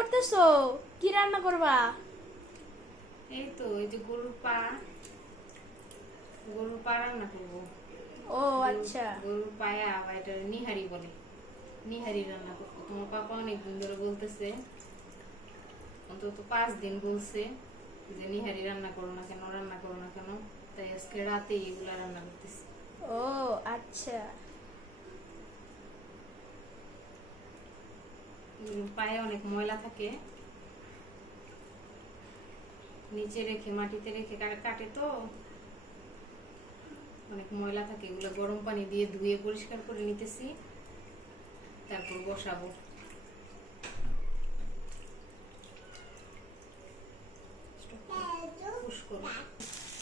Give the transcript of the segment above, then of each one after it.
করতেছো? কি রান্না করবা? এই তো এই যে গরুর পা রান্না করবো। ও আচ্ছা। গরুর পায়া আবার এটা নিহারি বলে, নিহারি রান্না করবো। তোমার পাপা অনেকদিন ধরে বলতেছে, অন্তত 5 দিন বলছে যে নিহারি রান্না করো না কেন, রান্না করো না কেন। তাই আজকে রাতে এগুলা রান্না করতেছি। ও আচ্ছা। গরুর পায়ে অনেক ময়লা থাকে, নিচে রেখে মাটিতে রেখে কাটে তো অনেক ময়লা থাকে। এগুলো গরম পানি দিয়ে ধুয়ে পরিষ্কার করে নিতেছি, তারপর বসাবো।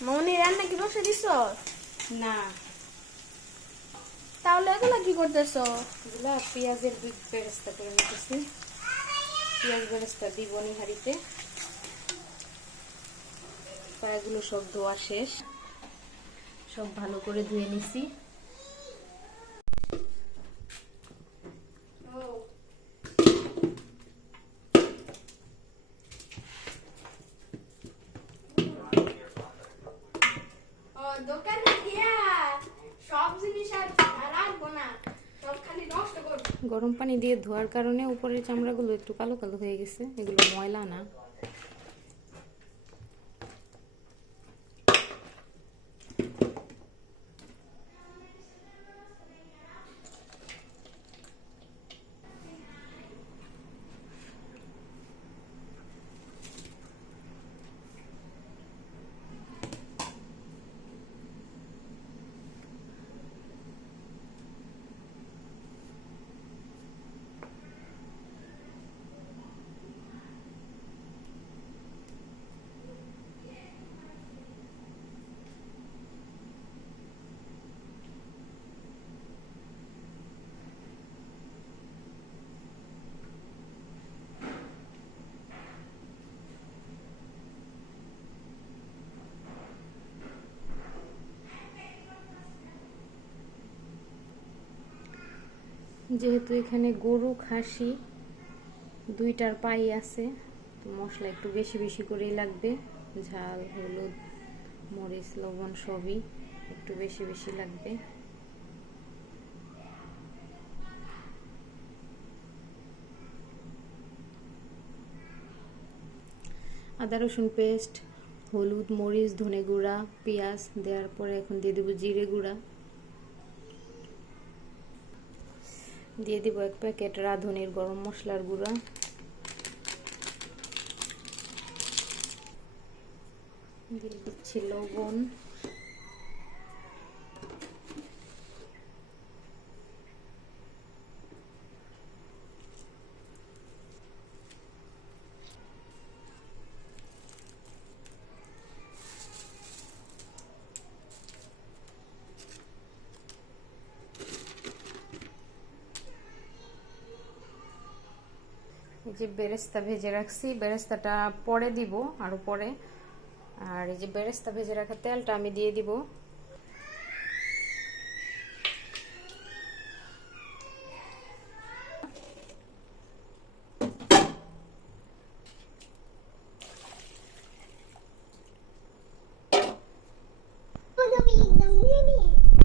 মনি রান্না কি বসে দিছো? না, তাহলে এগুলা কি করতেছো? এগুলা পেঁয়াজের বেরেস্তা করে নিতেছি। পেঁয়াজ বেরেস্তা দিব নিহারিতে। পায়াগুলো সব ধোয়া শেষ, সব ভালো করে ধুয়ে নিছি। দোকানে গিয়া সব জিনিস আর রাখবো না, সব খালি নষ্ট করবো। গরম পানি দিয়ে ধোয়ার কারণে উপরের চামড়াগুলো একটু কালো কালো হয়ে গেছে। এগুলো ময়লা না। যেহেতু এখানে গরু খাসি দুইটার পাই আছে, তো মশলা একটু বেশি বেশি করেই লাগবে। ঝাল, হলুদ, মরিচ, লবণ সবই একটু বেশি বেশি লাগবে। আদা রসুন পেস্ট, হলুদ, মরিচ, ধনে গুঁড়া, পেঁয়াজ দেওয়ার পরে এখন দিয়ে দেবো জিরে গুঁড়া, দিয়ে দিব 1 প্যাকেট রাঁধুনির গরম মশলার গুঁড়া, দিয়ে দিচ্ছি লবণ, এই যে বেরেস্তা ভেজে রাখছি, বেরেস্তাটা পরে দিব আরো পরে। আর এই যে বেরেস্তা ভেজে রাখা তেলটা আমি দিয়ে দিব।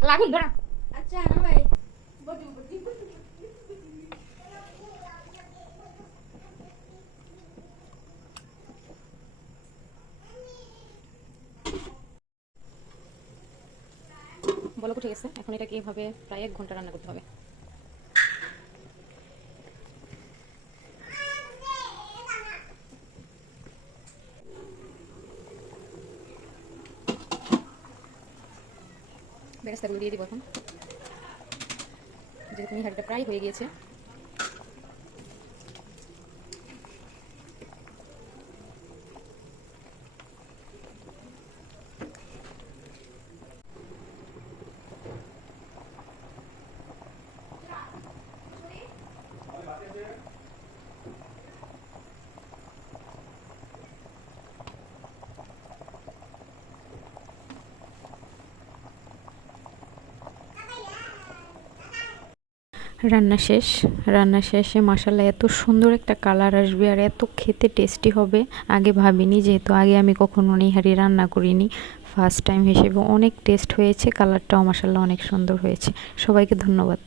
লাগুন ধরা। আচ্ছা না ভাই, বলক উঠে গেছে। এখন এটাকে এইভাবে প্রায় 1 ঘন্টা রান্না করতে হবে। বেরেস্তাগুলো দিয়ে দিব এখন, যেহেতু নিহারিটা প্রায় হয়ে গিয়েছে। রান্না শেষে মাশাআল্লাহ এত সুন্দর একটা কালার আসবে আর এত খেতে টেস্টি হবে আগে ভাবিনি, যেহেতু আগে আমি কখনো নিহারি রান্না করিনি, ফার্স্ট টাইম হিসেবে অনেক টেস্ট হয়েছে, কালারটাও মাশাআল্লাহ অনেক সুন্দর হয়েছে। সবাইকে ধন্যবাদ।